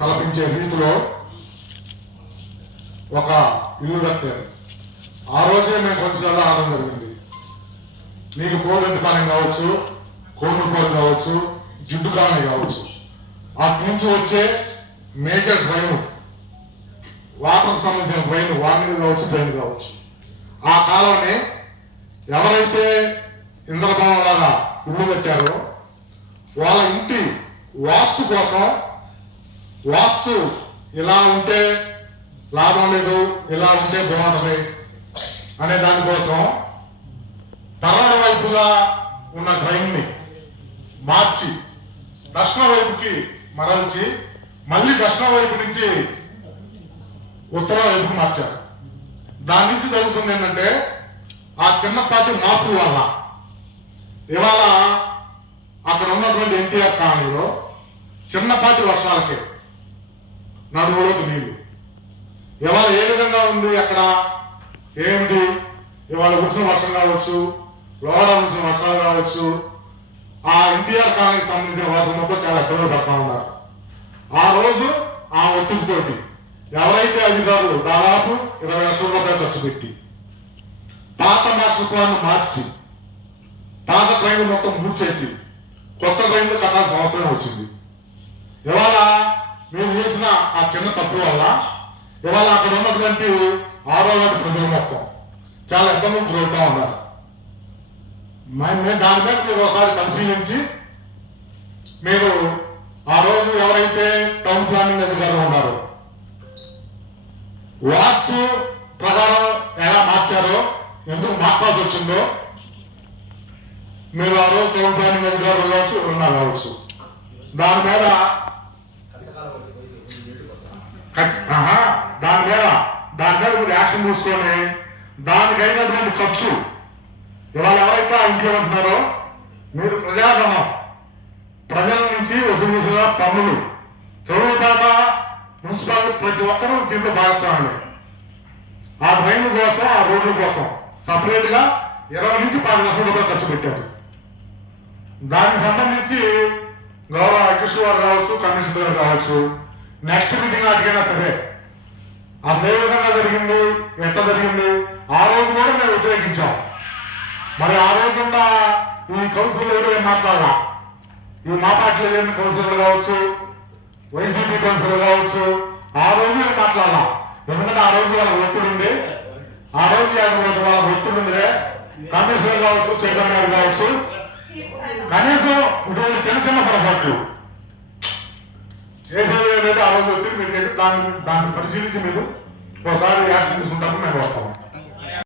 తలపించే రీతిలో ఒక ఇల్లు కట్టారు. ఆ రోజే మేము కొంచెం ఆనందం జరిగింది. నీకు కోడంటి కాలం కావచ్చు కోనూరుపాలు కావచ్చు జిడ్డు కాలనీ కావచ్చు. అటు నుంచి వచ్చే మేజర్ డ్రైన్ వాటర్కి సంబంధించిన ట్రైన్ వాటర్ కావచ్చు డ్రైన్ కావచ్చు. ఆ కాలంలో ఎవరైతే ఇంద్రభవన్ లాగా ఇల్లు కట్టారో వాళ్ళ ఇంటి వాస్తు కోసం వాస్తు ఇలా ఉంటే లాభం లేదు ఇలా ఉంటే బాగుంటుంది అనే దానికోసం తరణ వైపుగా ఉన్న డ్రైన్ని మార్చి దక్షిణ వైపుకి మరల్చి మళ్ళీ దక్షిణ వైపు నుంచి ఉత్తర వైపుకి మార్చారు. దాని నుంచి జరుగుతుంది ఏంటంటే ఆ చిన్నపాటి మార్పు వల్ల ఇవాళ అక్కడ ఉన్నటువంటి ఎన్టీఆర్ కాలనీలో చిన్నపాటి వర్షాలకే నడుములోకి నీళ్ళు ఇవాళ ఏ విధంగా ఉంది అక్కడ? ఏమిటి? ఇవాళ కురిసిన వర్షం కావచ్చు లోడ కురిసిన వర్షాలు కావచ్చు ఆ ఎన్టీఆర్ కాలనీకి సంబంధించిన వాసనతో మొత్తం చాలా ఇబ్బందులు పడుతూ ఉన్నారు. ఆ రోజు ఆ ఒత్తిడితోటి ఎవరైతే అధికారులు దాదాపు ఇరవై లక్షల రూపాయలు ఖర్చు పెట్టి పాత మాస్టర్ ప్లాన్ మార్చి పాత ట్రైన్లు మొత్తం మూర్చేసి కొత్త ట్రైన్లు కట్టాల్సిన అవసరం వచ్చింది. ఆ చిన్న తప్పు వల్ల ఇవాళ అక్కడ ఉన్నటువంటి ఆరో వార్డు ప్రజలు మొత్తం చాలా ఇబ్బందులు గురవుతా ఉన్నారు. మేము దాని మీద మీరు ఒకసారి పరిశీలించి మీరు ఆ రోజు ఎవరైతే టౌన్ ప్లానింగ్ అధికారులు ఉన్నారో వాస్తు ప్రకారం ఎలా మార్చారో ఎందుకు మార్చాల్సి వచ్చిందో మీరు ఆ రోజు టౌన్ ప్లానింగ్ అధికారులు కావచ్చు ఉన్నా కావచ్చు. దాని మీద దాని మీద దాని మీద మీరు యాక్షన్ తీసుకొని దానికైనటువంటి ఖర్చు. ఇవాళ ఎవరైతే ఆ ఇంట్లో ఉంటున్నారో మీరు ప్రజాధనం. ప్రజల నుంచి వసూలు చేసిన పన్నులు. చదువుతాట మున్సిపాలిటీ ప్రతి ఒక్కరూ దీంట్లో భాగస్వామి ఆ డ్రైన్ల కోసం ఆ రోడ్ల కోసం సపరేట్గా ఇరవై నుంచి పది లక్షల రూపాయలు ఖర్చు పెట్టారు. దానికి సంబంధించి గౌరవ అధ్యక్షుడు వారు కావచ్చు కమిషనర్ గారు కావచ్చు నెక్స్ట్ మీటింగ్ అడిగినా సరే అసలు ఏ విధంగా జరిగింది ఎంత జరిగింది ఆ రోజు కూడా మేము వ్యతిరేకించాం మరి ఆ రోజున్న ఈ కౌన్సిల్ ఎవరు ఏం మాట్లాడాల? ఈ మా పార్టీలో ఏమి కౌన్సిలర్ కావచ్చు? వైసీపీ కౌన్సిలర్ కావచ్చు? ఆ రోజు ఏం మాట్లాడాల? ఎందుకంటే ఆ రోజు వాళ్ళకి ఒత్తిడి ఉంది. ఆ రోజు వాళ్ళకి వాళ్ళకి ఒత్తిడి ఉందిలే. కమిషనర్ కావచ్చు చైర్మన్ గారు కావచ్చు. కనీసం ఇటువంటి చిన్న చిన్న పొరపాట్లు. చేసేది ఏదైతే ఆ రోజు వచ్చి మీరు దాన్ని దాన్ని పరిశీలించి మీరు ఒకసారి యాక్షన్ తీసుకుంటారని మేము వస్తాము